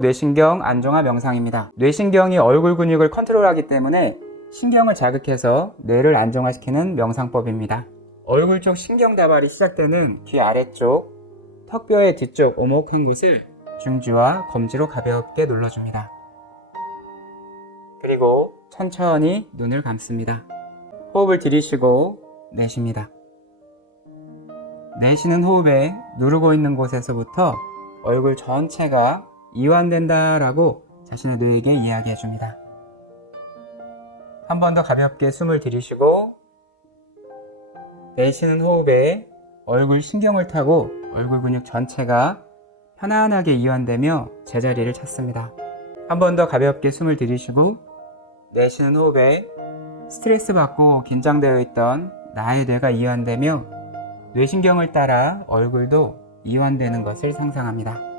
뇌신경 안정화 명상입니다. 뇌신경이 얼굴 근육을 컨트롤하기 때문에 신경을 자극해서 뇌를 안정화시키는 명상법입니다. 얼굴 쪽 신경 다발이 시작되는 귀 아래쪽 턱뼈의 뒤쪽 오목한 곳을 중지와 검지로 가볍게 눌러줍니다. 그리고 천천히 눈을 감습니다. 호흡을 들이쉬고 내쉽니다. 내쉬는 호흡에 누르고 있는 곳에서부터 얼굴 전체가 이완된다 라고 자신의 뇌에게 이야기해 줍니다. 한 번 더 가볍게 숨을 들이쉬고 내쉬는 호흡에 얼굴 신경을 타고 얼굴 근육 전체가 편안하게 이완되며 제자리를 찾습니다. 한 번 더 가볍게 숨을 들이쉬고 내쉬는 호흡에 스트레스 받고 긴장되어 있던 나의 뇌가 이완되며 뇌신경을 따라 얼굴도 이완되는 것을 상상합니다.